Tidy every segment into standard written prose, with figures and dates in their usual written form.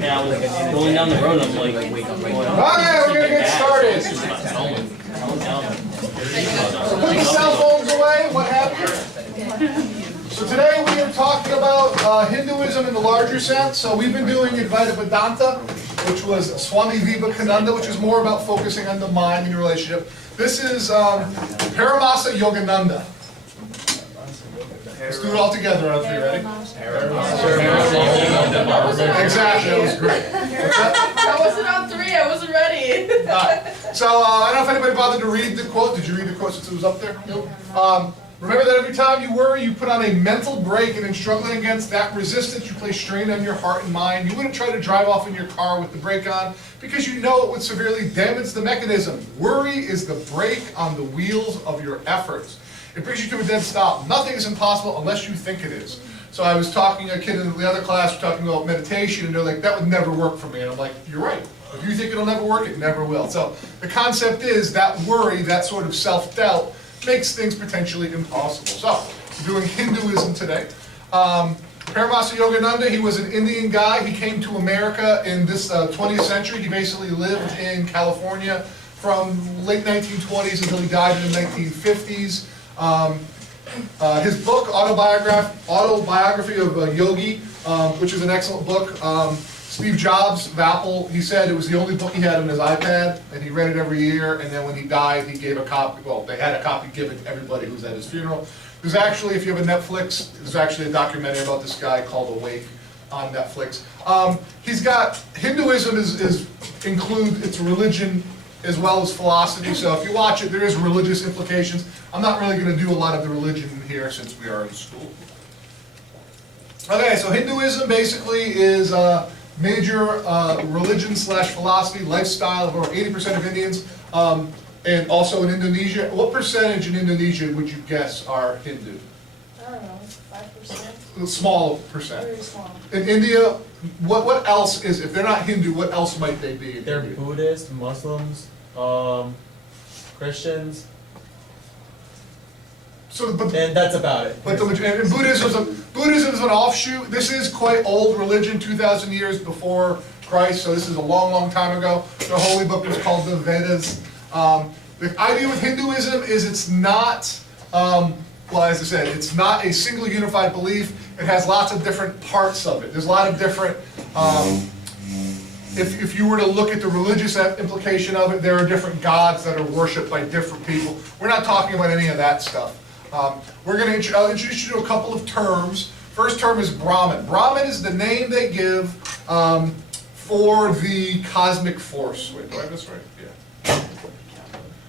Yeah, I was going down the road, I'm like, wake up right now. Okay, we're gonna get started. So put your cell phones away, what have you. So today we are talking about Hinduism in the larger sense. So we've been doing Advaita Vedanta, which was Swami Vivekananda, which is more about focusing on the mind and your relationship. This is Paramahansa Yogananda. Let's do it all together on three, ready? Exactly, that was great. I wasn't on three, I wasn't ready. So I don't know if anybody bothered to read the quote. Did you read the quote since it was up there? Nope. Remember that every time you worry, you put on a mental brake, and in struggling against that resistance, you place strain on your heart and mind. You wouldn't try to drive off in your car with the brake on because you know it would severely damage the mechanism. Worry is the brake on the wheels of your efforts. It brings you to a dead stop. Nothing is impossible unless you think it is. So I was talking to a kid in the other class, talking about meditation, and they're like, that would never work for me. And I'm like, you're right. If you think it'll never work, it never will. So the concept is that worry, that sort of self-doubt, makes things potentially impossible. So we're doing Hinduism today. Paramahansa Yogananda, he was an Indian guy. He came to America in this 20th century. He basically lived in California from late 1920s until he died in the 1950s. His book, Autobiography of a Yogi, which is an excellent book. Steve Jobs of Apple, he said it was the only book he had on his iPad, and he read it every year, and then when he died, he gave a copy, well, they had a copy given to everybody who was at his funeral. There's actually, if you have a Netflix, there's actually a documentary about this guy called Awake on Netflix. He's got, Hinduism includes its religion as well as philosophy, so if you watch it, there is religious implications. I'm not really going to do a lot of the religion here since we are in school. Okay, so Hinduism basically is major religion slash philosophy, lifestyle of over 80% of Indians, and also in Indonesia. What percentage in Indonesia would you guess are Hindu? I don't know, 5%? A small percent. Very small. In India, what else is, if they're not Hindu, what else might they be in They're India? Buddhist, Muslims, Christians, So, but and that's about it. But and Buddhism is an offshoot. This is quite old religion, 2,000 years before Christ, so this is a long, long time ago. The holy book was called the Vedas. The idea with Hinduism is it's not, well, as I said, it's not a single unified belief. It has lots of different parts of it. There's a lot of different, if you were to look at the religious implication of it, there are different gods that are worshipped by different people. We're not talking about any of that stuff. I'll introduce you to a couple of terms. First term is Brahman. Brahman is the name they give for the cosmic force. Wait, do I have this right? Yeah.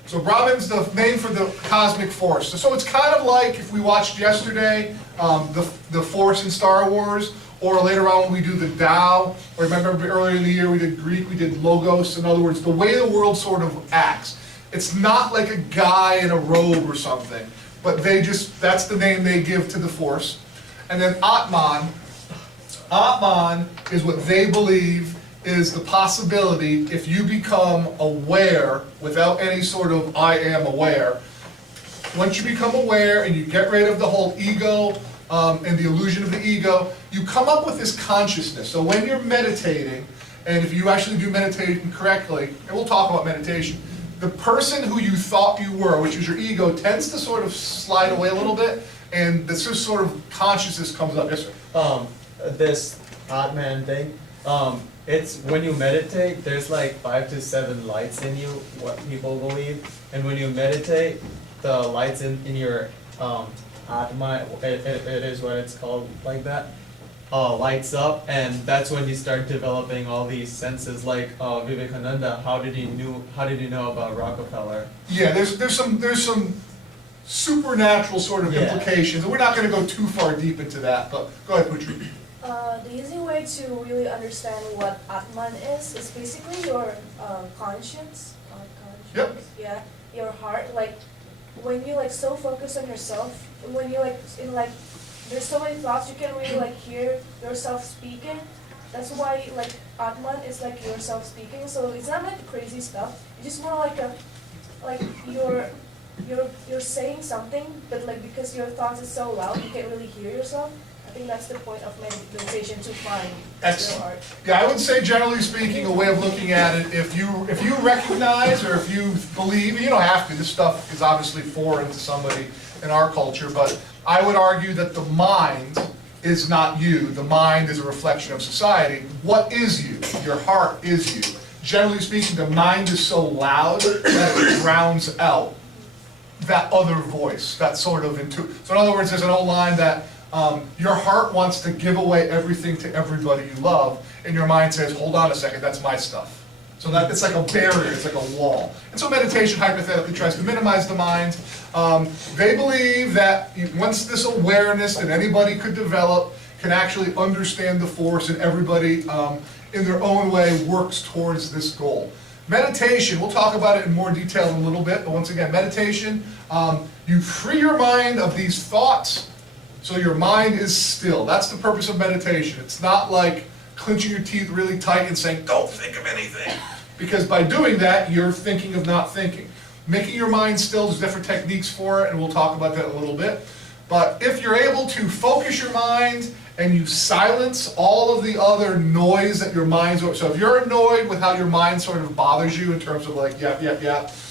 So Brahman's the name for the cosmic force. So it's kind of like if we watched yesterday the Force in Star Wars, or later on when we do the Tao, or remember earlier in the year we did Greek, we did Logos. In other words, the way the world sort of acts. It's not like a guy in a robe or something. But that's the name they give to the force. And then Atman is what they believe is the possibility if you become aware without any sort of I am aware. Once you become aware and you get rid of the whole ego and the illusion of the ego, you come up with this consciousness. So when you're meditating, and if you actually do meditation correctly, and we'll talk about meditation, the person who you thought you were, which is your ego, tends to sort of slide away a little bit, and this sort of consciousness comes up. Yes, sir? This Atman thing, it's when you meditate, there's like 5 to 7 lights in you, what people believe, and when you meditate, the lights in your Atman, it is what it's called like that, lights up, and that's when you start developing all these senses. Like Vivekananda, how did you know about Rockefeller? Yeah, there's some supernatural sort of implications, and we're not going to go too far deep into that. But go ahead, Putri. The easy way to really understand what Atman is basically your conscience. Yep. Yeah, your heart. Like when you so focus on yourself, when you there's so many thoughts, you can really hear yourself speaking. That's why Atman is yourself speaking. So it's not crazy stuff. It's just more like you're saying something, but because your thoughts are so loud, you can't really hear yourself. I think that's the point of meditation, to find Excellent. your heart. Yeah, I would say generally speaking, a way of looking at it, if you recognize or if you believe, you don't have to, this stuff is obviously foreign to somebody in our culture, but I would argue that the mind is not you. The mind is a reflection of society. What is you? Your heart is you. Generally speaking, the mind is so loud that it drowns out that other voice, that sort of So in other words, there's an old line that your heart wants to give away everything to everybody you love, and your mind says, hold on a second, that's my stuff. So that it's like a barrier, it's like a wall. And so meditation hypothetically tries to minimize the mind. They believe that once this awareness that anybody could develop can actually understand the force, and everybody in their own way works towards this goal. Meditation, we'll talk about it in more detail in a little bit, but once again, meditation, you free your mind of these thoughts so your mind is still. That's the purpose of meditation. It's not like clenching your teeth really tight and saying, don't think of anything. Because by doing that, you're thinking of not thinking. Making your mind still, there's different techniques for it, and we'll talk about that in a little bit. But if you're able to focus your mind and you silence all of the other noise that your mind's, so if you're annoyed with how your mind sort of bothers you in terms of like, yep,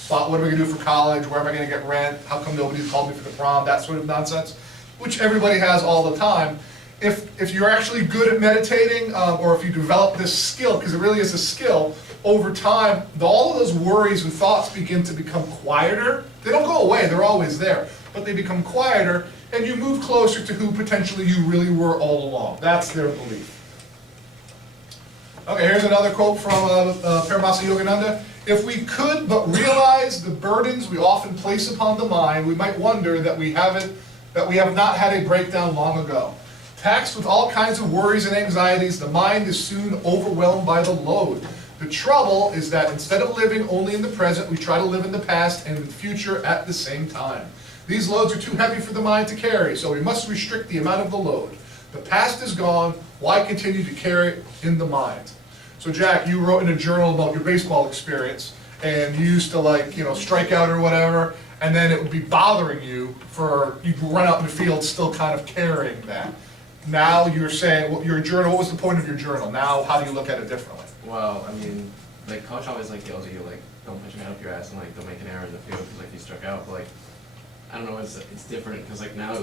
what am I gonna do for college, where am I gonna get rent, how come nobody's called me for the prom, that sort of nonsense, which everybody has all the time. If you're actually good at meditating, or if you develop this skill, because it really is a skill, over time, all of those worries and thoughts begin to become quieter. They don't go away, they're always there, but they become quieter, and you move closer to who potentially you really were all along. That's their belief. Okay, here's another quote from Paramahansa Yogananda. If we could but realize the burdens we often place upon the mind, we might wonder that we have not had a breakdown long ago. Taxed with all kinds of worries and anxieties, the mind is soon overwhelmed by the load. The trouble is that instead of living only in the present, we try to live in the past and in the future at the same time. These loads are too heavy for the mind to carry, so we must restrict the amount of the load. The past is gone, why continue to carry it in the mind? So Jack, you wrote in a journal about your baseball experience, and you used to strike out or whatever, and then it would be bothering you you'd run out in the field still kind of carrying that. Now you're saying, your journal, what was the point of your journal? Now, how do you look at it differently? Well, I mean, coach always yells at you, don't put your hand up your ass and don't make an error in the field because you struck out. But I don't know, it's different because now,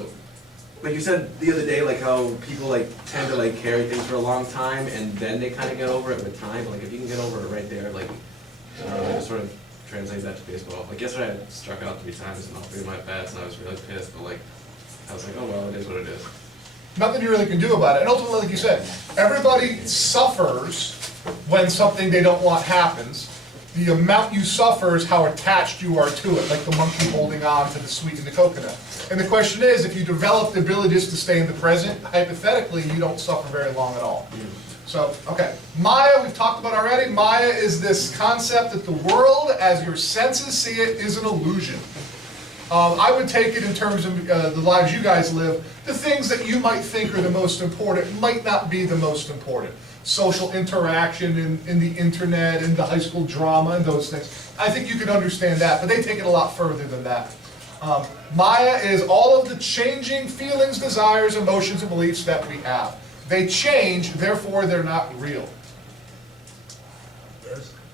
Like you said the other day, how people tend to carry things for a long time and then they kind of get over it with time. If you can get over it right there, it sort of translates that to baseball. Yesterday I struck out 3 times and all 3 of my bats, and I was really pissed. But I was oh well, it is what it is. Nothing you really can do about it. And ultimately, like you said, everybody suffers when something they don't want happens. The amount you suffer is how attached you are to it, like the monkey holding on to the sweet in the coconut. And the question is, if you develop the ability just to stay in the present, hypothetically, you don't suffer very long at all. So, okay, Maya we've talked about already. Maya is this concept that the world, as your senses see it, is an illusion. I would take it in terms of the lives you guys live. The things that you might think are the most important might not be the most important. Social interaction in the internet, in the high school drama, and those things. I think you can understand that, but they take it a lot further than that. Maya is all of the changing feelings, desires, emotions, and beliefs that we have. They change, therefore they're not real.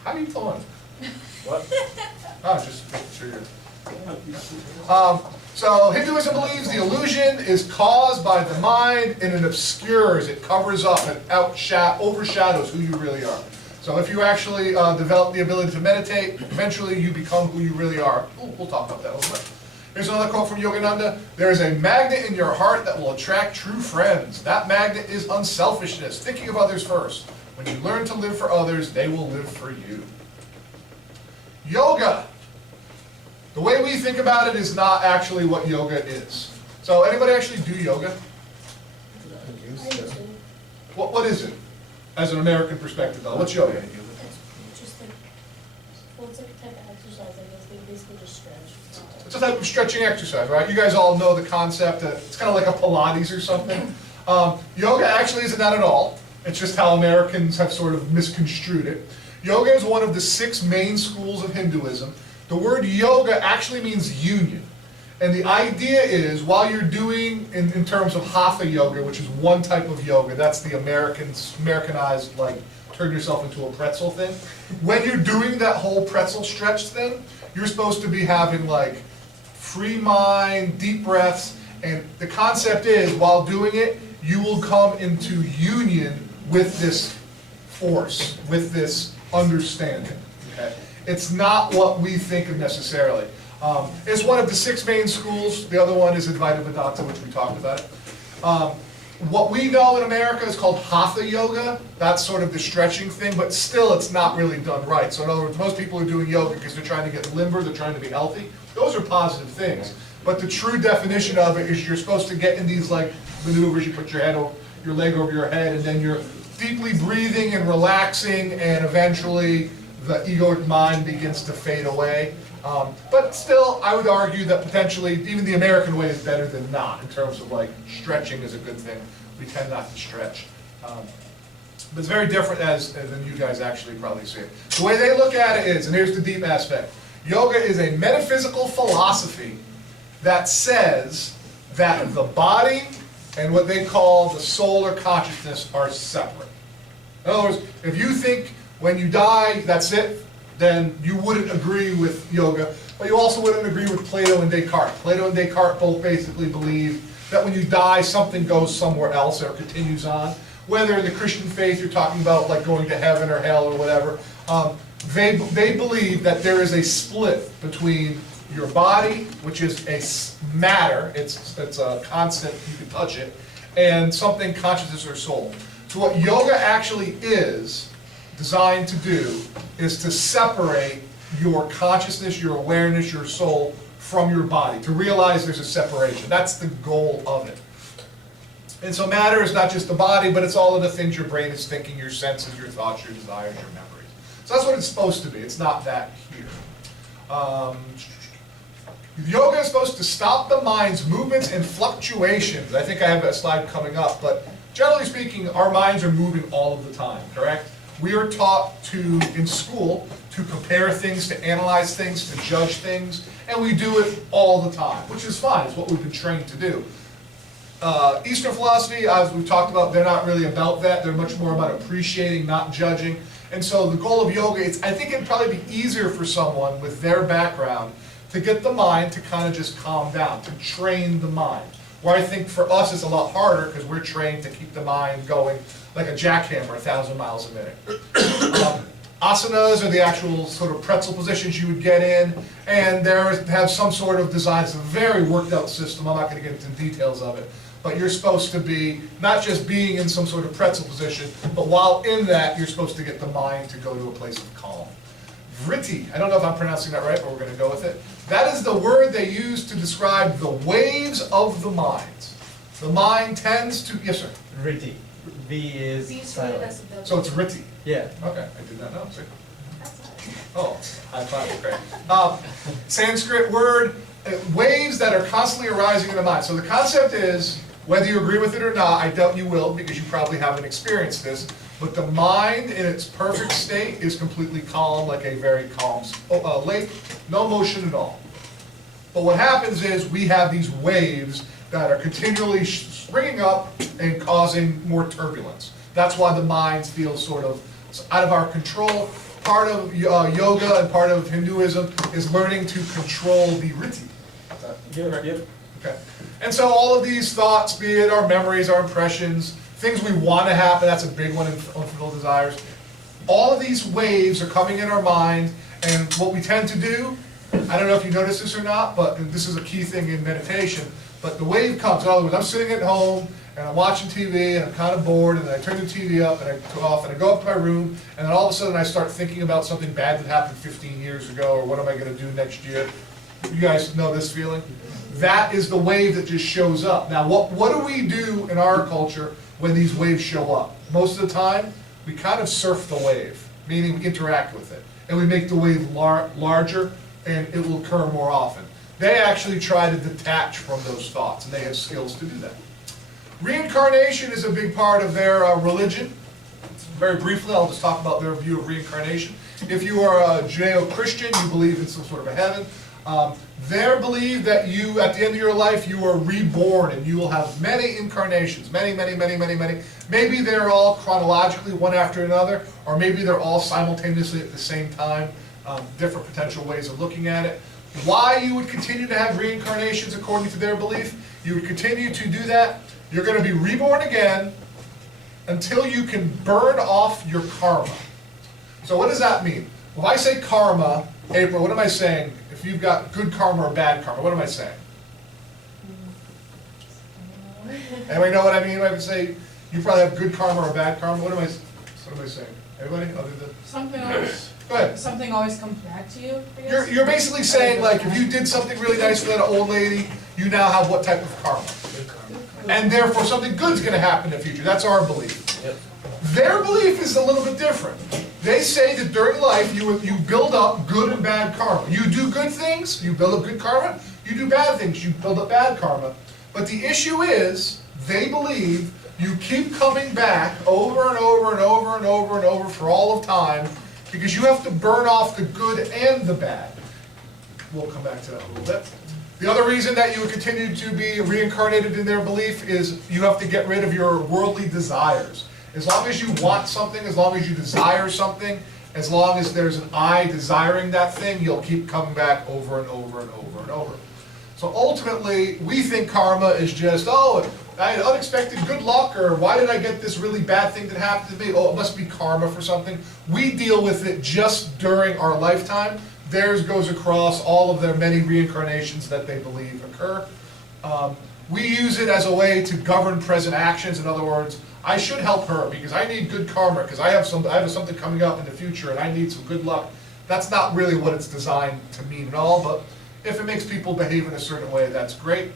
How are you doing? What? Oh, just making sure you're... So Hinduism believes the illusion is caused by the mind, and it obscures, it covers up, it overshadows who you really are. So if you actually develop the ability to meditate, eventually you become who you really are. Ooh, we'll talk about that a little bit. Here's another quote from Yogananda. There is a magnet in your heart that will attract true friends. That magnet is unselfishness, thinking of others first. When you learn to live for others, they will live for you. Yoga. The way we think about it is not actually what yoga is. So anybody actually do yoga? What is it? As an American perspective though, what's yoga? It's just it's a type of exercise, I guess. They basically just stretch. It's a type of stretching exercise, right? You guys all know the concept that it's kind of like a Pilates or something. Yoga actually isn't that at all. It's just how Americans have sort of misconstrued it. Yoga is one of the 6 main schools of Hinduism. The word yoga actually means union. And the idea is, while you're doing, in terms of Hatha yoga, which is one type of yoga, that's the Americanized, like, turn yourself into a pretzel thing. When you're doing that whole pretzel stretch thing, you're supposed to be having, like, free mind, deep breaths, and the concept is, while doing it, you will come into union with this force, with this understanding, okay? It's not what we think of necessarily. It's one of the 6 main schools. The other one is Advaita Vedanta, which we talked about. What we know in America is called Hatha yoga. That's sort of the stretching thing, but still it's not really done right. So in other words, most people are doing yoga because they're trying to get limber, they're trying to be healthy. Those are positive things. But the true definition of it is you're supposed to get in these like maneuvers, you put your leg over your head, and then you're deeply breathing and relaxing, and eventually the egoic mind begins to fade away. But still, I would argue that potentially even the American way is better than not in terms of like stretching is a good thing. We tend not to stretch. But it's very different than you guys actually probably see it. The way they look at it is, and here's the deep aspect, yoga is a metaphysical philosophy that says that the body and what they call the soul or consciousness are separate. In other words, if you think when you die, that's it, then you wouldn't agree with yoga, but you also wouldn't agree with Plato and Descartes. Plato and Descartes both basically believe that when you die, something goes somewhere else or continues on. Whether in the Christian faith you're talking about like going to heaven or hell or whatever, they believe that there is a split between your body, which is a matter, it's a constant, you can touch it, and something consciousness or soul. So what yoga actually is designed to do is to separate your consciousness, your awareness, your soul from your body, to realize there's a separation. That's the goal of it. And so matter is not just the body, but it's all of the things your brain is thinking, your senses, your thoughts, your desires, your memories. So that's what it's supposed to be. It's not that here. Yoga is supposed to stop the mind's movements and fluctuations. I think I have a slide coming up, but generally speaking, our minds are moving all of the time, correct? We are taught to, in school, to compare things, to analyze things, to judge things, and we do it all the time, which is fine. It's what we've been trained to do. Eastern philosophy, as we've talked about, they're not really about that. They're much more about appreciating, not judging. And so the goal of yoga, I think it'd probably be easier for someone with their background to get the mind to kind of just calm down, to train the mind. Where I think for us it's a lot harder because we're trained to keep the mind going like a jackhammer 1,000 miles a minute. Asanas are the actual sort of pretzel positions you would get in, and they have some sort of design. It's a very worked out system. I'm not going to get into details of it. But you're supposed to be not just being in some sort of pretzel position, but while in that, you're supposed to get the mind to go to a place of calm. Vritti, I don't know if I'm pronouncing that right, but we're going to go with it. That is the word they use to describe the waves of the mind. The mind tends to, yes sir? Vritti. V is silent. So it's Vritti. Yeah. Okay, I did not know, sir. Oh, high five, great. Sanskrit word, waves that are constantly arising in the mind. So the concept is, whether you agree with it or not, I doubt you will because you probably haven't experienced this, but the mind in its perfect state is completely calm, like a very calm lake, no motion at all. But what happens is we have these waves that are continually springing up and causing more turbulence. That's why the mind feels sort of out of our control. Part of yoga and part of Hinduism is learning to control the vritti. Yep. Okay. And so all of these thoughts, be it our memories, our impressions, things we want to happen, that's a big one in unfulfilled desires. All of these waves are coming in our mind, and what we tend to do, I don't know if you notice this or not, but this is a key thing in meditation, but the wave comes. In other words, I'm sitting at home, and I'm watching TV, and I'm kind of bored, and then I turn the TV up, and I go off, and I go up to my room, and then all of a sudden I start thinking about something bad that happened 15 years ago, or what am I going to do next year. You guys know this feeling? That is the wave that just shows up. Now, what do we do in our culture when these waves show up? Most of the time, we kind of surf the wave, meaning we interact with it, and we make the wave larger, and it will occur more often. They actually try to detach from those thoughts, and they have skills to do that. Reincarnation is a big part of their religion. Very briefly, I'll just talk about their view of reincarnation. If you are a Judeo-Christian, you believe in some sort of a heaven. They believe that you, at the end of your life, you are reborn and you will have many incarnations, many. Maybe they're all chronologically, one after another, or maybe they're all simultaneously at the same time, different potential ways of looking at it. Why you would continue to have reincarnations according to their belief? You would continue to do that. You're going to be reborn again until you can burn off your karma. So what does that mean? When I say karma, April, what am I saying? If you've got good karma or bad karma, what am I saying? Anybody know what I mean when I say you probably have good karma or bad karma? What am I saying? Everybody other than? Something always, Go ahead. something always comes back to you, I guess. You're basically saying, like, if you did something really nice for that old lady, you now have what type of karma? And therefore something good's gonna happen in the future. That's our belief. Their belief is a little bit different. They say that during life you build up good and bad karma. You do good things, you build up good karma. You do bad things, you build up bad karma. But the issue is, they believe you keep coming back over and over and over and over and over for all of time because you have to burn off the good and the bad. We'll come back to that a little bit. The other reason that you would continue to be reincarnated in their belief is you have to get rid of your worldly desires. As long as you want something, as long as you desire something, as long as there's an I desiring that thing, you'll keep coming back over and over and over and over. So ultimately, we think karma is just, oh, I had unexpected good luck, or why did I get this really bad thing that happened to me? Oh, it must be karma for something. We deal with it just during our lifetime. Theirs goes across all of their many reincarnations that they believe occur. We use it as a way to govern present actions. In other words, I should help her because I need good karma, because I have something coming up in the future and I need some good luck. That's not really what it's designed to mean at all, but if it makes people behave in a certain way, that's great.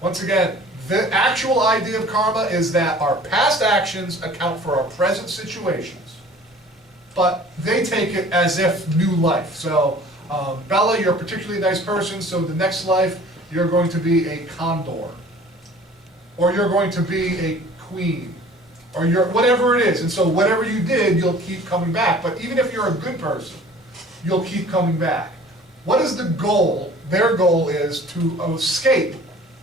Once again, the actual idea of karma is that our past actions account for our present situations, but they take it as if new life. So, Bella, you're a particularly nice person, so the next life you're going to be a condor, or you're going to be a queen, or you're whatever it is. And so whatever you did, you'll keep coming back. But even if you're a good person, you'll keep coming back. What is the goal? Their goal is to escape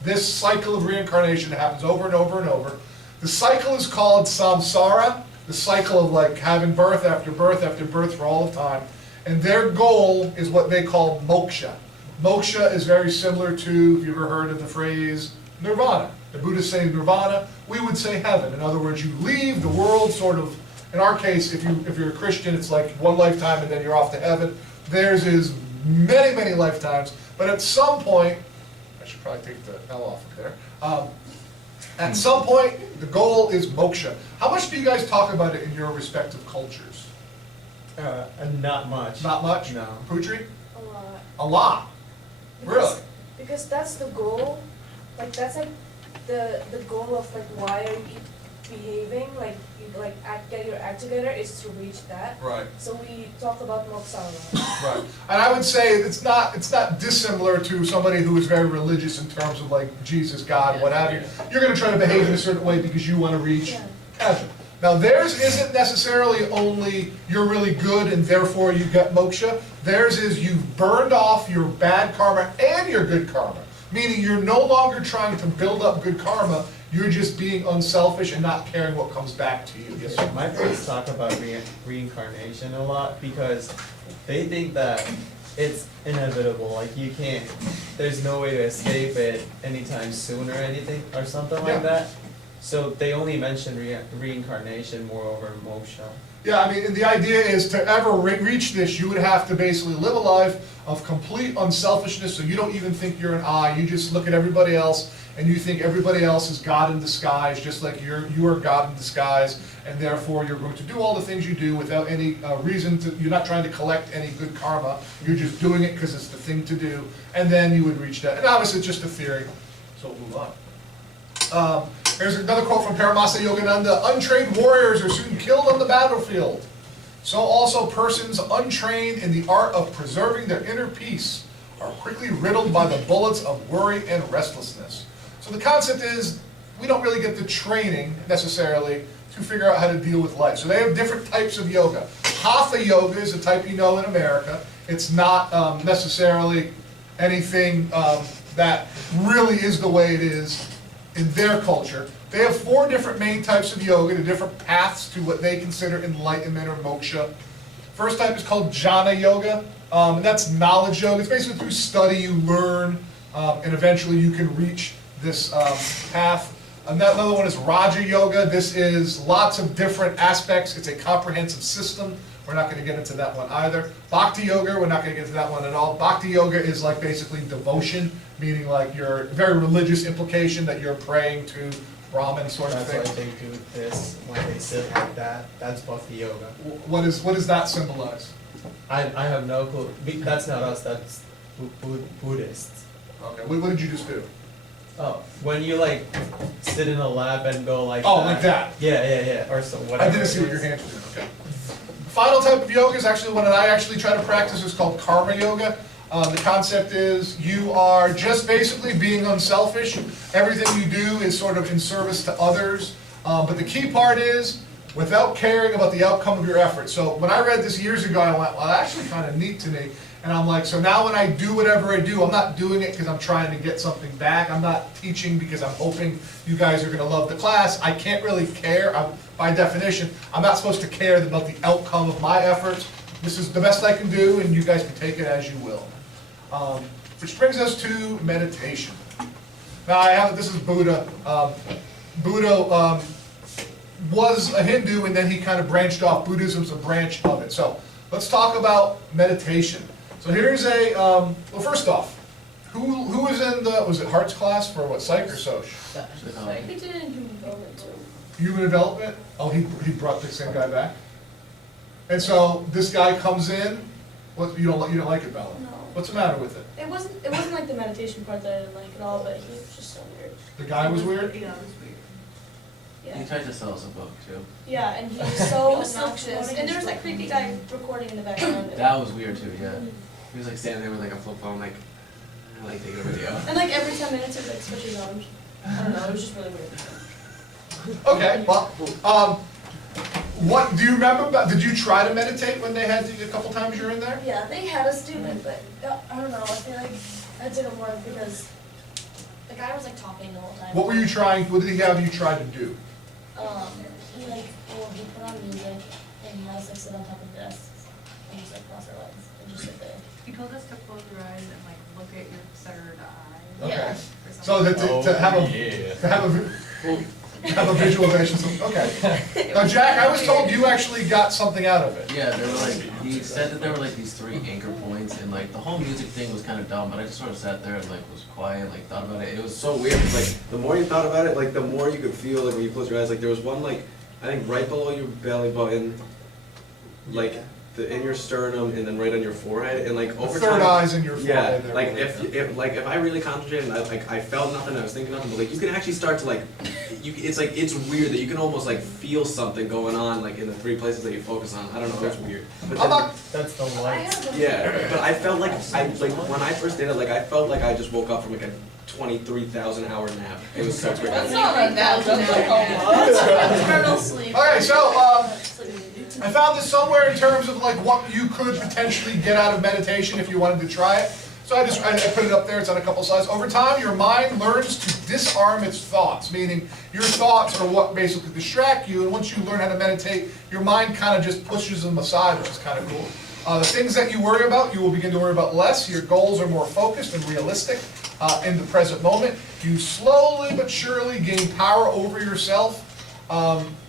this cycle of reincarnation that happens over and over and over. The cycle is called samsara, the cycle of like having birth after birth after birth for all of time. And their goal is what they call moksha. Moksha is very similar to, if you've ever heard of the phrase, nirvana. The Buddhists say nirvana, we would say heaven. In other words, you leave the world sort of, in our case, if you're a Christian, it's like one lifetime and then you're off to heaven. Theirs is many lifetimes, but at some point, I should probably take the L off of there. At some point, the goal is moksha. How much do you guys talk about it in your respective cultures? Not much. Not much? No. Putri? A lot. A lot. Really? Because that's the goal. Like that's like the goal of like why are you keep behaving like you like get your act together is to reach that. Right. So we talk about moksha. Right. And I would say it's not dissimilar to somebody who is very religious in terms of like Jesus, God, what have you. You're going to try to behave in a certain way because you want to reach heaven. Now theirs isn't necessarily only you're really good and therefore you get moksha. Theirs is you've burned off your bad karma and your good karma. Meaning you're no longer trying to build up good karma, you're just being unselfish and not caring what comes back to you. Yes, sir? My friends talk about reincarnation a lot because they think that it's inevitable, like you can't, there's no way to escape it anytime soon or anything, or something Yeah. like that. So they only mention reincarnation more over moksha. Yeah, I mean, and the idea is to ever reach this, you would have to basically live a life of complete unselfishness, so you don't even think you're an I, you just look at everybody else, and you think everybody else is God in disguise, just like you are God in disguise, and therefore you're going to do all the things you do without any reason to, you're not trying to collect any good karma, you're just doing it because it's the thing to do, and then you would reach that. And obviously it's just a theory, so we'll move on. Here's another quote from Paramahansa Yogananda. Untrained warriors are soon killed on the battlefield. So also persons untrained in the art of preserving their inner peace are quickly riddled by the bullets of worry and restlessness. So the concept is, we don't really get the training necessarily to figure out how to deal with life. So they have different types of yoga. Hatha yoga is a type you know in America. It's not necessarily anything that really is the way it is in their culture. They have 4 different main types of yoga, the different paths to what they consider enlightenment or moksha. First type is called jhana yoga, and that's knowledge yoga. It's basically through study you learn, and eventually you can reach this path. And that another one is Raja Yoga. This is lots of different aspects. It's a comprehensive system. We're not going to get into that one either. Bhakti Yoga, we're not going to get into that one at all. Bhakti Yoga is like basically devotion, meaning like your very religious implication that you're praying to Brahman sort of That's thing. why they do this, when they sit like that, that's Bhakti Yoga. What does that symbolize? I have no clue. That's not us, that's Buddhists. Okay, what did you just do? Oh, when you like sit in a lab and go like Oh, that. like that. Yeah, or so whatever. I didn't see what your hands were doing, okay. Final type of yoga is actually one that I actually try to practice. It's called karma yoga. The concept is you are just basically being unselfish. Everything you do is sort of in service to others. But the key part is without caring about the outcome of your effort. So when I read this years ago, I went, well, that's actually kind of neat to me. And I'm like, so now when I do whatever I do, I'm not doing it because I'm trying to get something back. I'm not teaching because I'm hoping you guys are going to love the class. I can't really care. By definition, I'm not supposed to care about the outcome of my efforts. This is the best I can do, and you guys can take it as you will. Which brings us to meditation. Now, this is Buddha. Buddha was a Hindu, and then he kind of branched off. Buddhism's a branch of it. So let's talk about meditation. So here's a, well, first off, who was in the, was it Hart's class for what, psych or soc? I think they didn't do development too. Human development? Oh, he brought the same guy back? And so this guy comes in, what, you don't like it, Bella? No. What's the matter with it? It wasn't like the meditation part that I didn't like at all, but he was just so weird. The guy was weird? Yeah, it was weird. He Yeah. tried to sell us a book too. Yeah, and he was so He was obnoxious. self-promoting And there was his that book. creepy guy recording in the background. That was weird too, yeah. He was like standing there with like a flip phone, like taking a video. And like every 10 minutes it would like switch his arms. I don't know, it was just really weird. Okay, well, what, do you remember, did you try to meditate when they had you, a couple times you were in there? Yeah, they had us do it, but I don't know, I feel like that didn't work because The guy was like talking the whole time. What did he have you try to do? He like, well, he put on music and he had us like sit on top of desks and just like cross our legs and just sit there. He told us to close your eyes and like look at your third eye. Okay. Yeah. or So something. to have a visualization, okay. Now, Jack, I was told you actually got something out of it. Yeah, there were like, he said that there were like these 3 anchor points, and like the whole music thing was kind of dumb, but I just sort of sat there and like was quiet, and, like thought about it. It was So weird, 'cause, like, the more you thought about it, like, the more you could feel, like, when you close your eyes, like, there was one, like, I think right below your belly button, like, in your sternum, and then right on your forehead, and like, The over third time. eye's in your Yeah, forehead there. like, if I really concentrated, and I felt nothing, I was thinking nothing, but like, you can actually start to like, it's weird that you can almost like feel something going on, like, in the 3 places that you focus on, I don't know, it's weird. But I'm then- not, That's the I lights. have a Yeah, but I felt like, when I first did it, like, I felt like I just woke up from like a 23,000 hour nap. It was so crazy. That's not like that, that's like a Eternal sleep. okay, so, Sleeping beauty. I found this somewhere in terms of like what you could potentially get out of meditation if you wanted to try it. So I put it up there, it's on a couple slides. Over time, your mind learns to disarm its thoughts, meaning your thoughts are what basically distract you, and once you learn how to meditate, your mind kind of just pushes them aside, which is kind of cool. The things that you worry about, you will begin to worry about less. Your goals are more focused and realistic in the present moment. You slowly but surely gain power over yourself.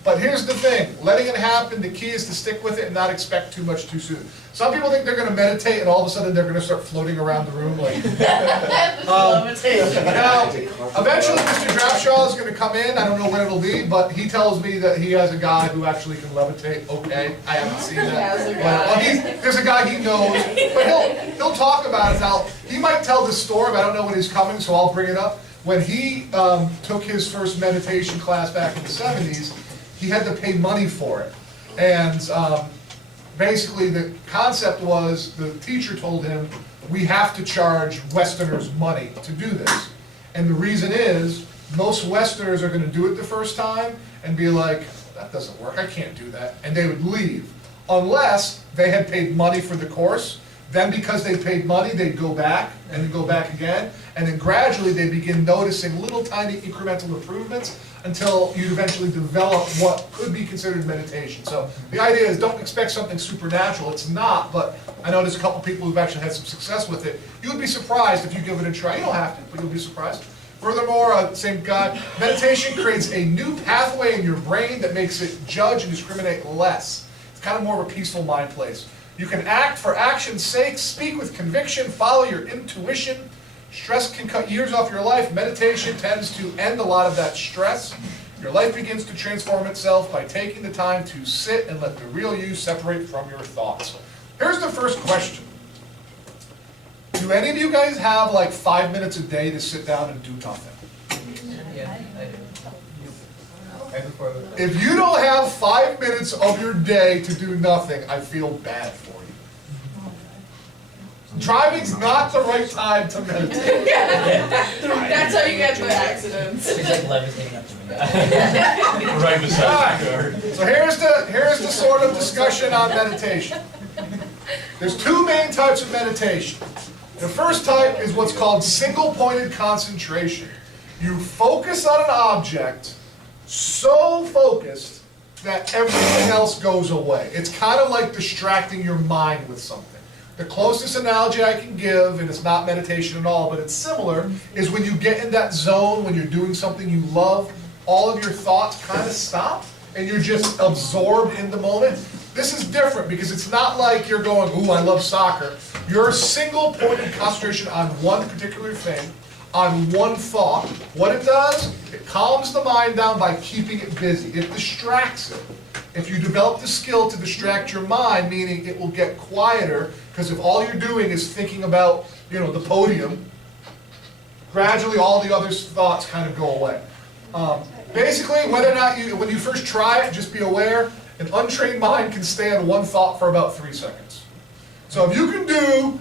But here's the thing, letting it happen, the key is to stick with it and not expect too much too soon. Some people think they're going to meditate and all of a sudden they're going to start floating around the room like... Now, eventually Mr. Draftshaw is going to come in, I don't know when it'll be, but he tells me that he has a guy who actually can levitate, okay, I haven't seen that. Has a But, guy. well, there's a guy he knows, but he'll talk about it now. He might tell this story, but I don't know when he's coming, so I'll bring it up. When he took his first meditation class back in the 70s, he had to pay money for it. And basically the concept was, the teacher told him, we have to charge Westerners money to do this. And the reason is, most Westerners are gonna do it the first time and be like, that doesn't work, I can't do that, and they would leave. Unless they had paid money for the course, Then because they paid money, they'd go back, and then go back again, and then gradually they begin noticing little tiny incremental improvements until you eventually develop what could be considered meditation. So the idea is don't expect something supernatural. It's not, but I know there's a couple people who've actually had some success with it. You would be surprised if you give it a try. You don't have to, but you'll be surprised. Furthermore, same guy, meditation creates a new pathway in your brain that makes it judge and discriminate less. It's kind of more of a peaceful mind place. You can act for action's sake, speak with conviction, follow your intuition. Stress can cut years off your life. Meditation tends to end a lot of that stress. Your life begins to transform itself by taking the time to sit and let the real you separate from your thoughts. Here's the first question. Do any of you guys have like 5 minutes a day to sit down and do nothing? Yeah, I do. Right before the. If you don't have 5 minutes of your day to do nothing, I feel bad for you. Driving's not the right time to meditate. That's how you get the accidents. It's like levitating up to me. Right beside the car. Alright, so here's the sort of discussion on meditation. There's two main types of meditation. The first type is what's called single-pointed concentration. You focus on an object, so focused that everything else goes away. It's kind of like distracting your mind with something. The closest analogy I can give, and it's not meditation at all, but it's similar, is when you get in that zone, when you're doing something you love, all of your thoughts kind of stop, and you're just absorbed in the moment. This is different because it's not like you're going, ooh, I love soccer. You're single-pointed concentration on one particular thing, on one thought. What it does, it calms the mind down by keeping it busy. It distracts it. If you develop the skill to distract your mind, meaning it will get quieter, because if all you're doing is thinking about, the podium, gradually all the other thoughts kind of go away. Basically, whether or not when you first try it, just be aware, an untrained mind can stay on one thought for about 3 seconds. So if you can do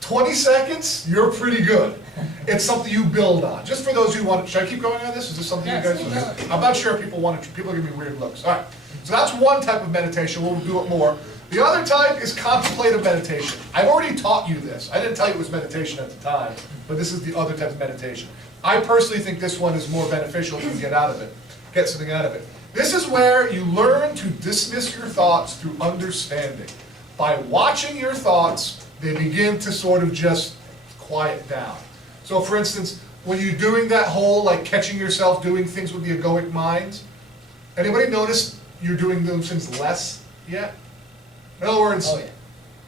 20 seconds, you're pretty good. It's something you build on. Just for those who want, should I keep going on this? Is this something you guys want to do? I'm not sure if people want to, people give me weird looks. All right, so that's one type of meditation. We'll do it more. The other type is contemplative meditation. I've already taught you this. I didn't tell you it was meditation at the time, but this is the other type of meditation. I personally think this one is more beneficial if you get something out of it. This is where you learn to dismiss your thoughts through understanding. By watching your thoughts, they begin to sort of just quiet down. So for instance, when you're doing that whole, like catching yourself doing things with the egoic mind, anybody notice you're doing those things less yet? In other words,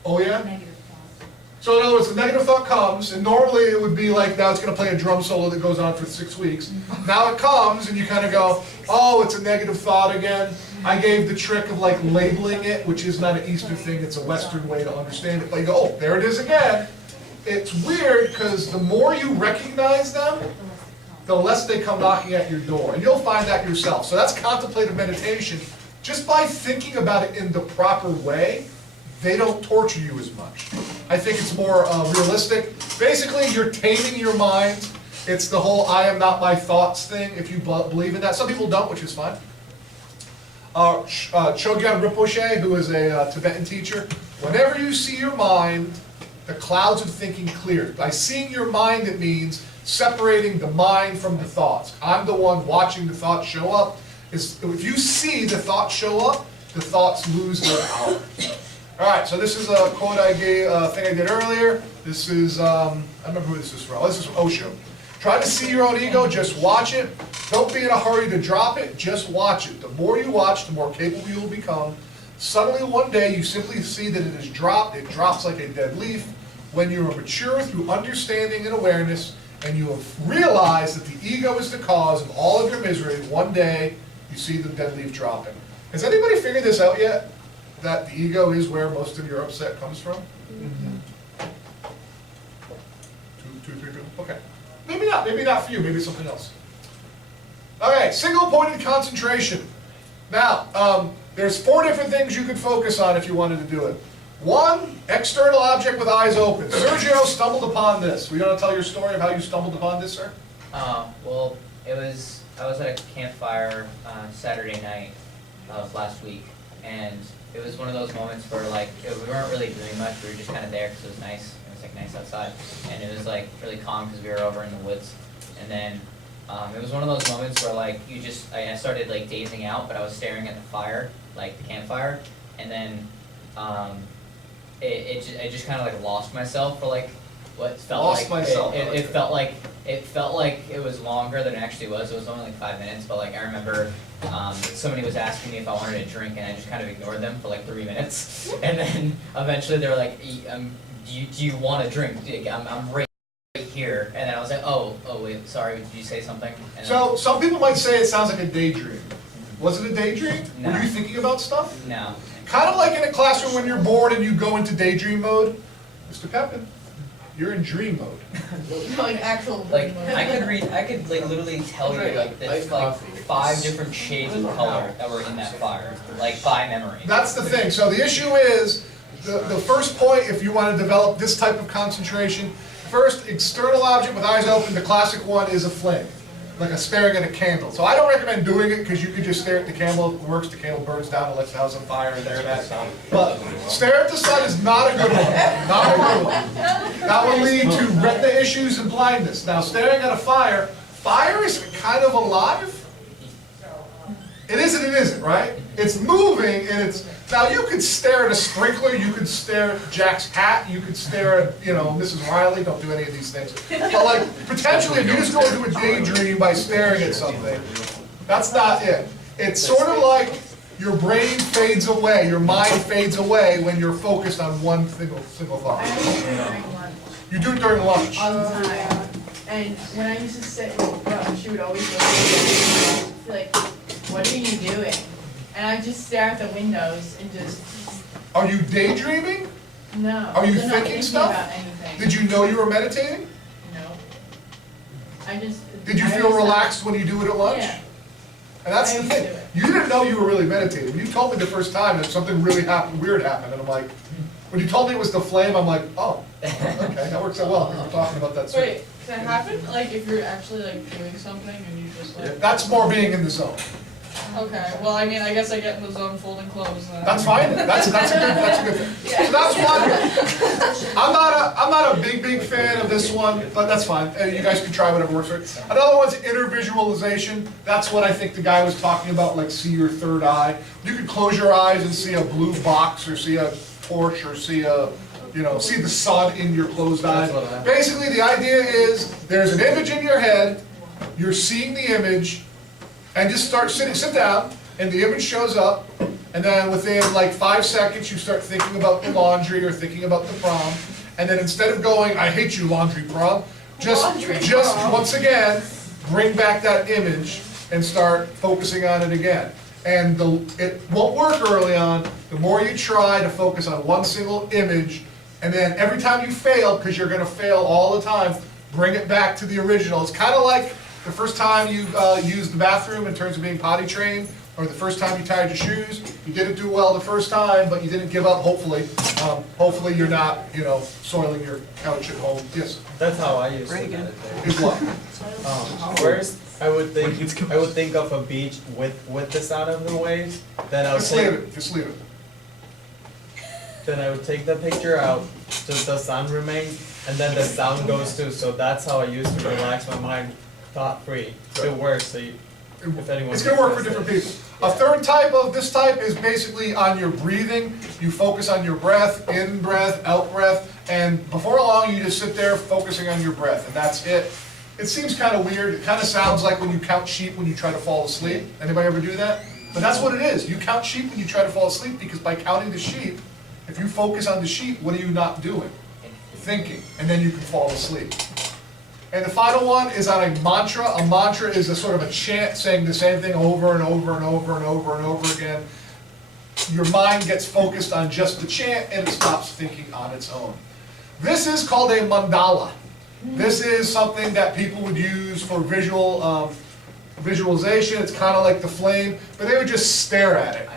oh yeah? Negative thoughts. So in other words, the negative thought comes, and normally it would be like, now it's going to play a drum solo that goes on for 6 weeks. Now it comes, and you kind of go, oh, it's a negative thought again. I gave the trick of like labeling it, which is not an Eastern thing, it's a Western way to understand it. But you go, oh, there it is again. It's weird, because the more you recognize them, the less they come knocking at your door. And you'll find that yourself. So that's contemplative meditation. Just by thinking about it in the proper way, they don't torture you as much. I think it's more realistic. Basically, you're taming your mind. It's the whole I am not my thoughts thing, if you believe in that. Some people don't, which is fine. Chogyam Rinpoche, who is a Tibetan teacher, whenever you see your mind, the clouds of thinking clear. By seeing your mind, it means separating the mind from the thoughts. I'm the one watching the thoughts show up. If you see the thoughts show up, the thoughts lose their power. All right, so this is a quote I gave, thing I did earlier. This is, I remember who this is from. This is from Osho. Try to see your own ego, just watch it. Don't be in a hurry to drop it, just watch it. The more you watch, the more capable you will become. Suddenly one day you simply see that it is dropped. It drops like a dead leaf. When you are mature through understanding and awareness, and you have realized that the ego is the cause of all of your misery, one day you see the dead leaf dropping. Has anybody figured this out yet? That the ego is where most of your upset comes from? Two, 3 people? Okay. Maybe not for you, maybe something else. Okay, single-pointed concentration. Now, there's 4 different things you could focus on if you wanted to do it. 1, external object with eyes open. Sergio stumbled upon this. We want to tell your story of how you stumbled upon this, sir? Well, I was at a campfire on Saturday night of last week, and it was one of those moments where like we weren't really doing much. We were just kind of there because it was nice. It was like nice outside, and it was like really calm because we were over in the woods. And then it was one of those moments where like I started like dazing out, but I was staring at the fire, like the campfire, and then I just kind of like lost myself for like what felt Lost like myself, it felt like it was longer than it actually was. It was only like 5 minutes, but like I remember somebody was asking me if I wanted a drink, and I just kind of ignored them for like 3 minutes, and then eventually they were like, do you want a drink? I'm right here, and then I was like, oh wait, sorry, did you say something? And So, some people might say it sounds like a daydream. Was it a daydream? No. Were you thinking about stuff? no. Kind of like in a classroom when you're bored and you go into daydream mode. Mr. Pepin, you're in dream mode. Like actual. Like I could like literally tell you like there's like 5 different shades of color that were in that fire, like by memory. That's the thing. So the issue is, the first point, if you want to develop this type of concentration, first, external object with eyes open, the classic one is a flame, like a staring at a candle. So I don't recommend doing it because you could just stare at the candle, it works, the candle burns down, it lets the house on fire, and there that. But stare at the sun is not a good one, not a good one. That will lead to retina issues and blindness. Now, staring at a fire is kind of alive. It is and it isn't, right? It's moving and it's, now you could stare at a sprinkler, you could stare at Jack's hat, you could stare at, Mrs. Riley, don't do any of these things. But like, potentially, if you just go into a daydream by staring at something, that's not it. It's sort of like your brain fades away, your mind fades away when you're focused on one single thought. I used to drink lunch You do it during lunch. all the time, and when I used to sit with Brooke, she would always look at me and be like, "What are you doing?" And I just stare at the windows and just Are you daydreaming? no. Are you I'm not thinking stuff? about anything. Did you know you were meditating? No. I just. Did you I feel was, relaxed when you do it at lunch? Yeah. And that's I the used to thing. do it. You didn't know you were really meditating. When you told me the first time that something really weird happened, and I'm like, when you told me it was the flame, I'm like, oh, okay, that works out well. We're talking about that soon. Wait, can it happen, like, if you're actually, like, doing something and you just, like... That's more being in the zone. Okay, well, I mean, I guess I get in the zone folding clothes and... That's fine. That's a good thing. So that's one. I'm not a big fan of this one, but that's fine. You guys can try whatever works for you. Another one's inner visualization. That's what I think the guy was talking about, like see your third eye. You could close your eyes and see a blue box or see a Porsche or see see the sun in your closed eyes. Basically, the idea is there's an image in your head, you're seeing the image, and just sit down, and the image shows up, and then within like 5 seconds you start thinking about the laundry or thinking about the prom, and then instead of going, I hate you laundry prom, just once again, bring back that image and start focusing on it again. And it won't work early on. The more you try to focus on one single image, and then every time you fail, because you're going to fail all the time, bring it back to the original. It's kind of like the first time you used the bathroom in terms of being potty trained, or the first time you tied your shoes. You didn't do well the first time, but you didn't give up, hopefully. Hopefully you're not, soiling your couch at home. Yes? That's how I used to meditate. Good luck. First, I would think of a beach with the sound of the waves. Then I would Just leave it. Then I would take the picture out, just the sound remains, and then the sound goes too. So that's how I used to relax my mind, thought free. It works. So if anyone It's going to work for different people. A third type of this type is basically on your breathing. You focus on your breath, in breath, out breath, and before long you just sit there focusing on your breath, and that's it. It seems kind of weird. It kind of sounds like when you count sheep when you try to fall asleep. Anybody ever do that? But that's what it is. You count sheep when you try to fall asleep, because by counting the sheep, if you focus on the sheep, what are you not doing? Thinking, and then you can fall asleep. And the final one is on a mantra. A mantra is a sort of a chant saying the same thing over and over and over and over and over again. Your mind gets focused on just the chant and it stops thinking on its own. This is called a mandala. This is something that people would use for visualization. It's kind of like the flame, but they would just stare at it.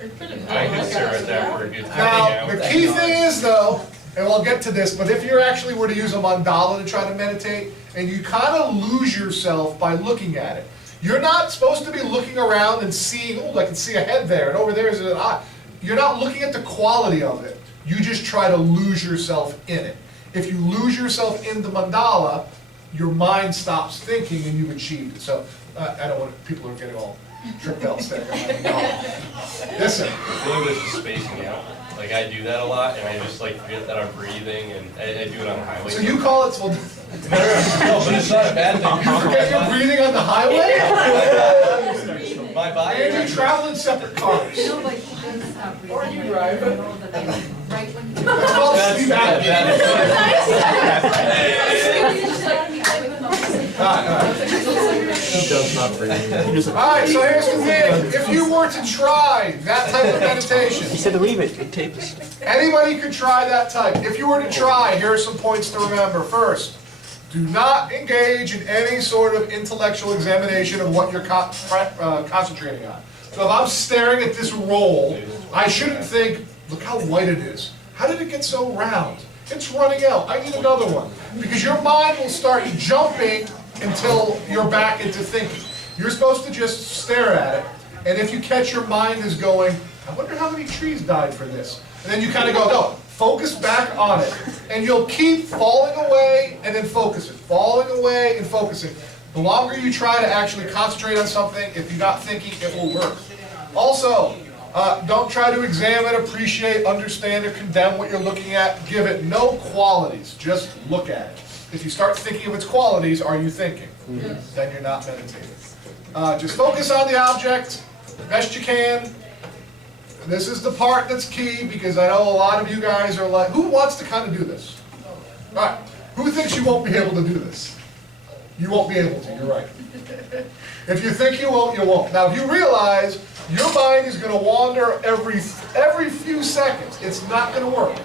It's pretty cool. I can stare at that for a good Now, the key thing is though, and we'll get to this, but if you actually were to use a mandala to try to meditate, and you kind of lose yourself by looking at it, You're not supposed to be looking around and seeing, oh, I can see a head there, and over there is an eye. You're not looking at the quality of it. You just try to lose yourself in it. If you lose yourself in the mandala, your mind stops thinking and you've achieved it. So, I don't want, people are getting all tripped out staring at my mandala. Listen. I feel like this is spacing out. Like I do that a lot, and I just like forget that I'm breathing, and I do it on the highway. So you call it, well, No, but it's not a bad thing. you forget you're breathing on the highway? My body. And you travel in separate cars. No, but he doesn't stop breathing. Or you like, drive. in the middle of the night, right when he. It's called sleep apnea. He does not breathe. Alright, so here's the thing. If you were to try that type of meditation, said to leave it, it tapes. anybody could try that type. If you were to try, here are some points to remember. First, do not engage in any sort of intellectual examination of what you're concentrating on. So if I'm staring at this roll, I shouldn't think, look how white it is. How did it get so round? It's running out. I need another one. Because your mind will start jumping until you're back into thinking. You're supposed to just stare at it, and if you catch your mind is going, I wonder how many trees died for this. And then you kind of go, no, focus back on it. And you'll keep falling away and then focusing, falling away and focusing. The longer you try to actually concentrate on something, if you're not thinking, it will work. Also, don't try to examine, appreciate, understand, or condemn what you're looking at. Give it no qualities, just look at it. If you start thinking of its qualities, are you thinking? Then you're not meditating. Just focus on the object, best you can. This is the part that's key, because I know a lot of you guys are like, who wants to kind of do this? All right, who thinks you won't be able to do this? You won't be able to, you're right. If you think you won't, you won't. Now, if you realize your mind is going to wander every few seconds, it's not going to work.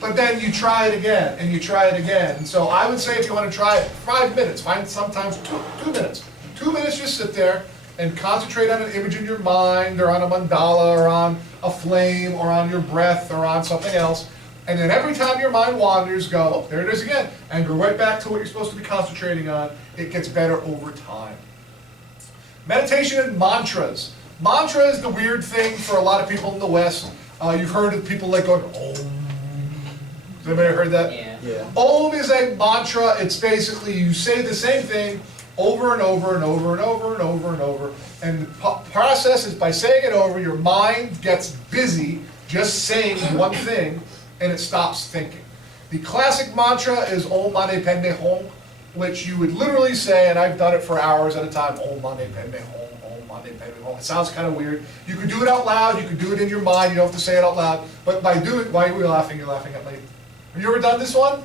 But then you try it again, and you try it again. And so I would say if you want to try it, 5 minutes, find sometimes 2 minutes. 2 minutes, just sit there and concentrate on an image in your mind, or on a mandala, or on a flame, or on your breath, or on something else. And then every time your mind wanders, go, oh, there it is again, and go right back to what you're supposed to be concentrating on. It gets better over time. Meditation and mantras. Mantra is the weird thing for a lot of people in the West. You've heard of people like going, Om. Has anybody heard that? Yeah. Om is a mantra. It's basically you say the same thing over and over and over and over and over and over. And the process is by saying it over, your mind gets busy just saying one thing, and it stops thinking. The classic mantra is Om Mani Padme Hum, which you would literally say, and I've done it for hours at a time, Om Mani Padme Hum, Om Mani Padme Hum. It sounds kind of weird. You could do it out loud, you could do it in your mind, you don't have to say it out loud. But by doing, why are we laughing? You're laughing at me. Have you ever done this one?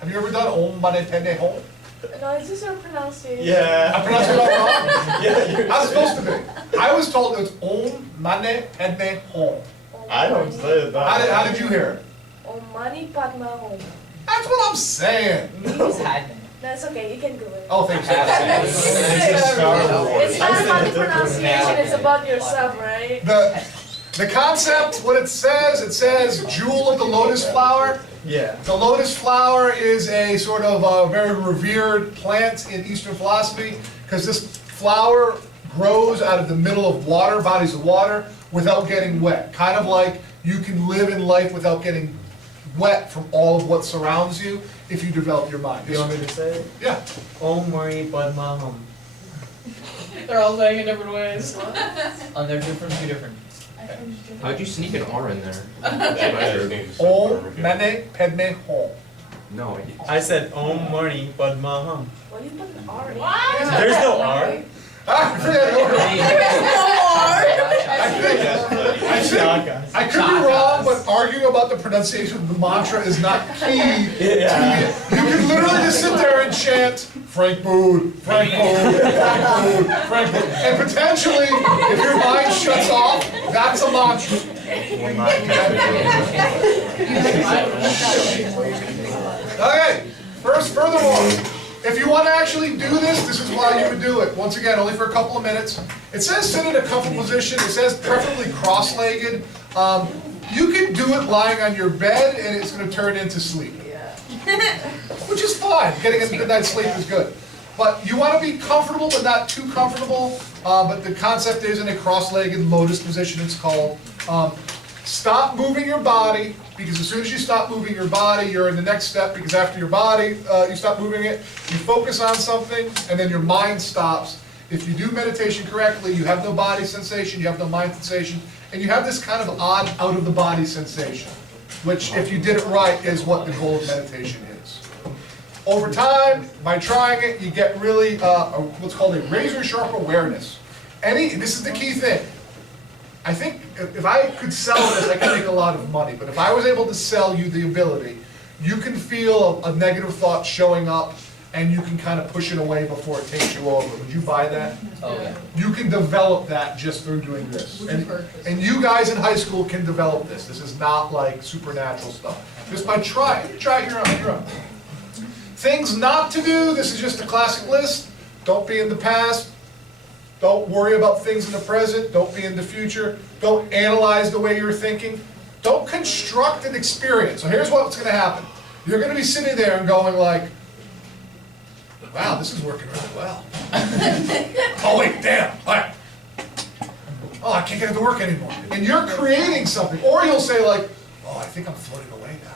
Have you ever done Om Mani Padme Hum? No, it's just your pronunciation. Yeah. I pronounced it all wrong? Yeah, I was supposed to be. I was told it was Om Mani Padme Hum. I don't say it that How did you hear it? Om Mani Padme Hum. That's what I'm saying. He's had me. That's okay, you can do it. Oh, thanks. It's not about the pronunciation, it's about yourself, right? The concept, what it says jewel of the lotus flower. Yeah. The lotus flower is a sort of a very revered plant in Eastern philosophy, because this flower grows out of the middle of water, bodies of water, without getting wet. Kind of like you can live in life without getting wet from all of what surrounds you if you develop your mind. You want me to say it? Yeah. Om Mani Padme Hum. They're all saying it different ways. Oh, they're different, two different. How'd you sneak an R in there? Om Mani Padme Hum. No. I said Om Mani Padme Hum. Why do you put an R in? There's no R. Ah, I could be wrong, but arguing about the pronunciation of the mantra is not key. Yeah. You can literally just sit there and chant Frank Boone, Frank Boone, Frank Boone, Frank Boone. And potentially, if your mind shuts off, that's a mantra. Okay, furthermore, if you want to actually do this, this is why you would do it. Once again, only for a couple of minutes. It says sit in a comfortable position. It says preferably cross-legged. You can do it lying on your bed, and it's going to turn into sleep. Which is fine. Getting a good night's sleep is good. But you want to be comfortable, but not too comfortable. But the concept is in a cross-legged lotus position, it's called. Stop moving your body, because as soon as you stop moving your body, you're in the next step, because after your body, you stop moving it, you focus on something, and then your mind stops. If you do meditation correctly, you have no body sensation, you have no mind sensation, and you have this kind of odd out-of-the-body sensation, which, if you did it right, is what the goal of meditation is. Over time, by trying it, you get really what's called a razor-sharp awareness. This is the key thing. I think if I could sell this, I could make a lot of money. But if I was able to sell you the ability, you can feel a negative thought showing up, and you can kind of push it away before it takes you over. Would you buy that? Oh, yeah. You can develop that just through doing this. And you guys in high school can develop this. This is not like supernatural stuff. Just by trying. Try it your own. Things not to do, this is just a classic list. Don't be in the past. Don't worry about things in the present. Don't be in the future. Don't analyze the way you're thinking. Don't construct an experience. So here's what's going to happen. You're going to be sitting there and going like, wow, this is working really well. Oh wait, damn. All right. Oh, I can't get it to work anymore. And you're creating something. Or you'll say like, oh, I think I'm floating away now.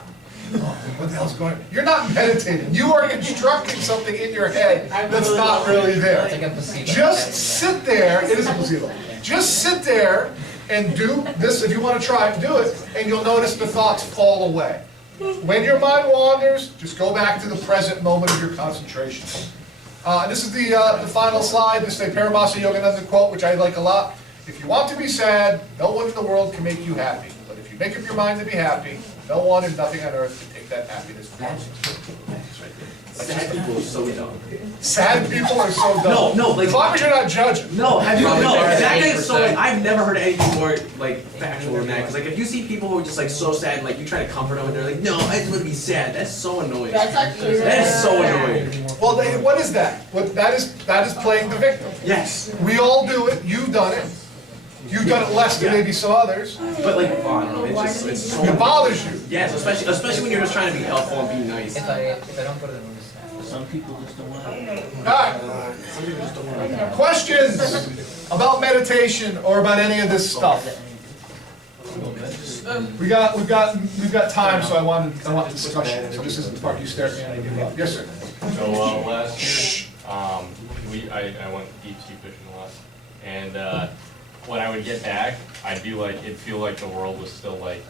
Oh, what the hell's going on? You're not meditating. You are constructing something in your head that's not really there. It's like a placebo. Just sit there. It is a placebo. Just sit there and do this. If you want to try it, do it. And you'll notice the thoughts fall away. When your mind wanders, just go back to the present moment of your concentration. This is the final slide. This is a Paramahansa Yogananda quote, which I like a lot. If you want to be sad, no one in the world can make you happy. But if you make up your mind to be happy, no one and nothing on earth can take that happiness from you. Sad people are so dumb. Sad people are so dumb. No, like, as long as you're not judging. No, have you? No, Probably exactly. 8%. So like, I've never heard anything more like factual than that. Because like, if you see people who are just like so sad, and like you try to comfort them, and they're like, "No, I just want to be sad." That's so annoying. That's actually That is so annoying. Well, what is that? That is playing the victim. Yes, We all do it. You've done it. You've done it less than maybe some others. but like, oh, I don't know. It's so. It bothers you. Yes, especially when you're just trying to be helpful and be nice. If I don't go to the movies. Some people just don't want to. All right. Questions about meditation or about any of this stuff? We've got time, so I want discussion. So this is the part you stare at me and I give up. Yes, sir. So last year, I went deep sea fishing a lot, and when I would get back, I'd be like, it'd feel like the world was still like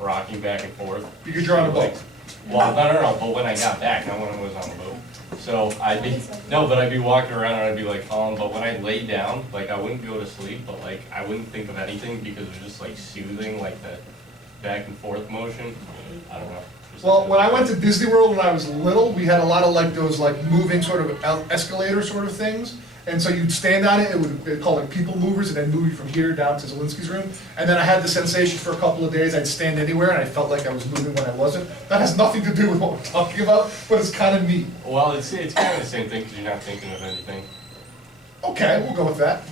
rocking back and forth. Because you're on a boat. Well, no, but when I got back, not when I was on the boat. So I'd be walking around and I'd be like calm, but when I laid down, like I wouldn't go to sleep, but like I wouldn't think of anything because it was just like soothing, like that back and forth motion. I don't know. Well, when I went to Disney World when I was little, we had a lot of like those like moving sort of escalator sort of things. And so you'd stand on it, they'd call it people movers, and they'd move you from here down to Zelensky's room. And then I had the sensation for a couple of days I'd stand anywhere and I felt like I was moving when I wasn't. That has nothing to do with what we're talking about, but it's kind of neat. Well, it's kind of the same thing because you're not thinking of anything. Okay, we'll go with that.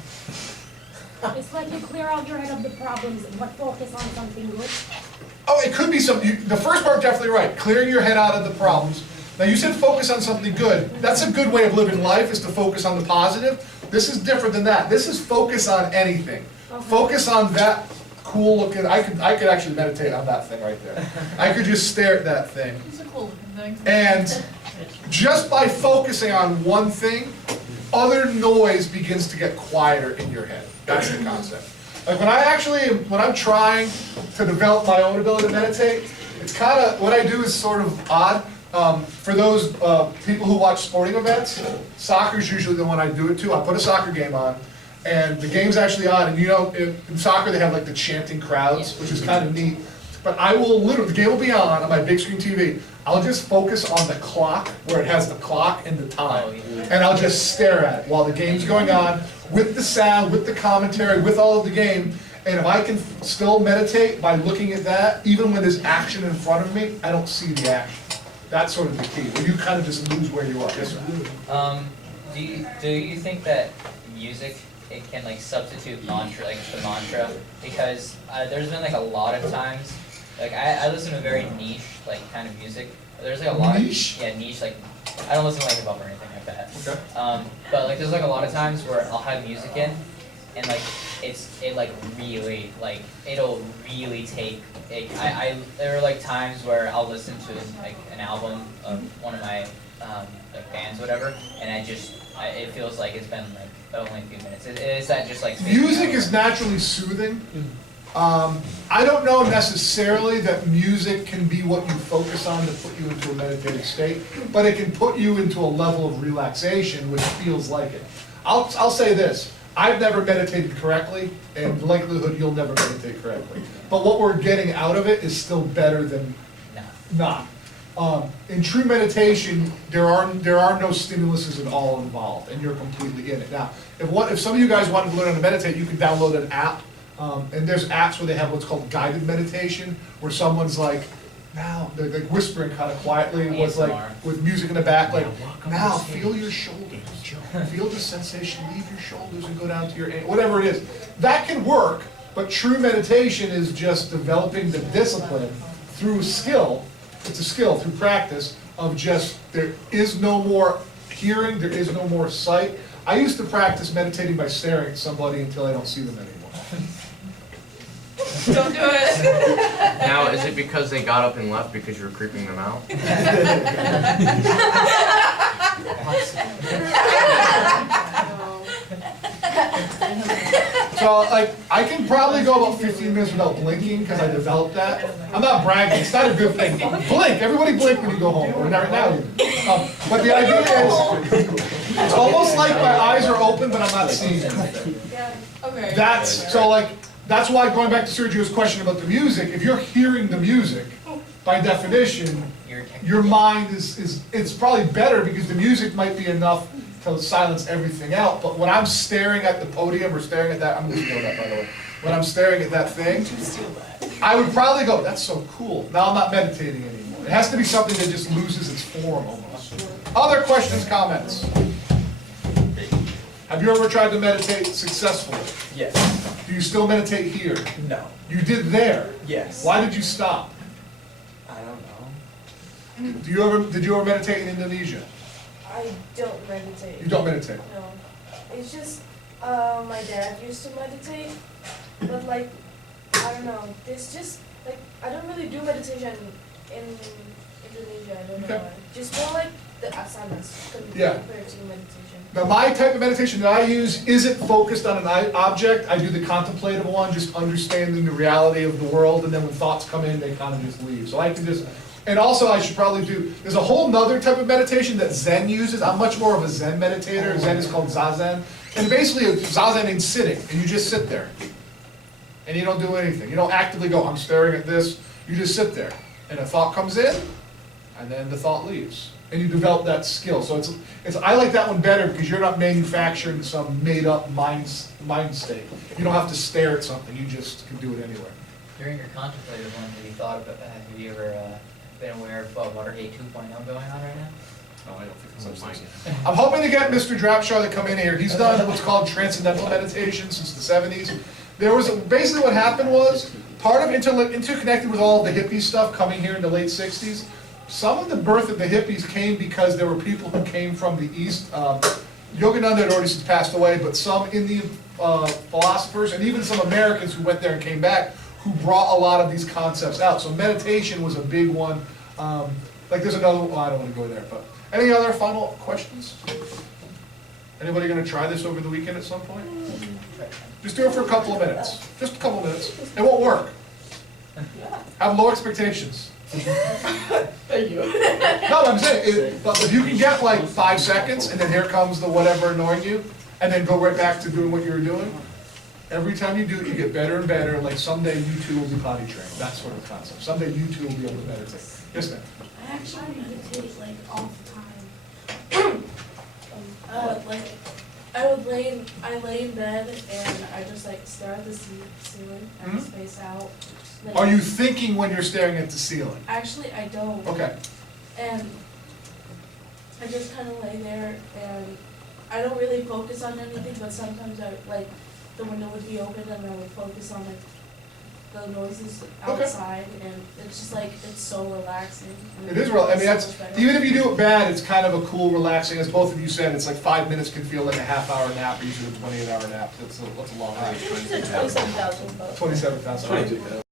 It's like you clear out your head of the problems, but focus on something good. Oh, it could be something. The first part definitely right. Clearing your head out of the problems. Now you said focus on something good. That's a good way of living life, is to focus on the positive. This is different than that. This is focus on anything. Okay. Focus on that cool looking. I could actually meditate on that thing right there. I could just stare at that thing. It's a cool looking thing. And just by focusing on one thing, other noise begins to get quieter in your head. That's the concept. Like when I'm trying to develop my own ability to meditate, it's kind of, what I do is sort of odd. For those people who watch sporting events, soccer's usually the one I do it to. I put a soccer game on, and the game's actually on, and you know, in soccer they have like the chanting crowds, which is kind of neat. But I will literally, the game will be on my big screen TV, I'll just focus on the clock, where it has the clock and the time. And I'll just stare at it while the game's going on, with the sound, with the commentary, with all of the game. And if I can still meditate by looking at that, even when there's action in front of me, I don't see the action. That's sort of the key, where you kind of just lose where you are. Yes, sir. Do you think that music, it can like substitute mantra, like the mantra? Because there's been like a lot of times, like I listen to very niche like kind of music. There's like a lot Niche? of niche like I don't listen to like hip hop or anything like that. Okay. But like there's like a lot of times where I'll have music in, and like it'll really take. There are like times where I'll listen to like an album of one of my like bands, whatever, and it feels like it's been like only a few minutes. Is that just like Music is naturally soothing. I don't know necessarily that music can be what you focus on to put you into a meditative state, but it can put you into a level of relaxation which feels like it. I'll say this, I've never meditated correctly, and likelihood you'll never meditate correctly. But what we're getting out of it is still better than not. In true meditation, there are no stimuluses at all involved, and you're completely in it. Now, if some of you guys wanted to learn how to meditate, you can download an app. And there's apps where they have what's called guided meditation, where someone's like, now, they're like whispering kind of quietly, with music in the back, like, now feel your shoulders, feel the sensation, leave your shoulders and go down to your, whatever it is. That can work, but true meditation is just developing the discipline through skill, it's a skill, through practice, of just, there is no more hearing, there is no more sight. I used to practice meditating by staring at somebody until I don't see them anymore. Don't do it. Now, is it because they got up and left because you were creeping them out? So, like, I can probably go about 15 minutes without blinking because I developed that. I'm not bragging, it's not a good thing. Blink, everybody blink when you go home, or right now even. But the idea is, it's almost like my eyes are open, but I'm not seeing anything. Okay. That's why, going back to Sergio's question about the music, if you're hearing the music, by definition, your mind it's probably better because the music might be enough to silence everything out, but when I'm staring at the podium or staring at that, I'm gonna steal that by the way, when I'm staring at that thing, I would probably go, that's so cool, now I'm not meditating anymore. It has to be something that just loses its form almost. Other questions, comments? Have you ever tried to meditate successfully? Yes. Do you still meditate here? No. You did there? Yes. Why did you stop? I don't know. Did you ever meditate in Indonesia? I don't meditate. You don't meditate? No. It's just, my dad used to meditate, but like, I don't know, it's just, like, I don't really do meditation in Indonesia, I don't know Okay. why. Just more like the asanas Yeah. compared to meditation. Now, my type of meditation that I use isn't focused on an object. I do the contemplative one, just understanding the reality of the world, and then when thoughts come in, they kind of just leave. So I can just, and also I should probably do, there's a whole nother type of meditation that Zen uses. I'm much more of a Zen meditator. Zen is called Zazen. And basically, Zazen means sitting, and you just sit there. And you don't do anything. You don't actively go, I'm staring at this. You just sit there. And a thought comes in, and then the thought leaves. And you develop that skill. So I like that one better because you're not manufacturing some made-up mind state. You don't have to stare at something. You just can do it anywhere. During your contemplative one, have you ever been aware of Watergate 2.0 going on right now? No, I don't think it's such thing. I'm hoping to get Mr. Drapshar to come in here. He's done what's called transcendental meditation since the 70s. Basically what happened was, part of interconnected with all of the hippie stuff coming here in the late 60s, some of the birth of the hippies came because there were people who came from the East. Yogananda had already since passed away, but some Indian philosophers and even some Americans who went there and came back who brought a lot of these concepts out. So meditation was a big one. Like there's another one, I don't want to go there, but any other final questions? Anybody going to try this over the weekend at some point? Just do it for a couple of minutes. Just a couple of minutes. It won't work. Have low expectations. Thank you. No, I'm saying, but if you can get like 5 seconds, and then here comes the whatever annoying you, and then go right back to doing what you were doing, every time you do it, you get better and better, like someday you too will be potty trained, that sort of concept. Someday you too will be able to meditate. Yes, ma'am? I actually meditate like all the time. I lay in bed and I just like stare at the ceiling and space out. Like, Are you thinking when you're staring at the ceiling? Actually, I don't. Okay. And I just kind of lay there and I don't really focus on anything, but sometimes the window would be open and I would focus on like the noises outside, and it's just like, it's so relaxing. and It is real, I mean, it's so that's, much better. even if you do it bad, it's kind of a cool, relaxing, as both of you said, it's like 5 minutes can feel like a half-hour nap, or usually a 28-hour nap, that's a long I night. think she said 27,000, but. 27,000. 22,000.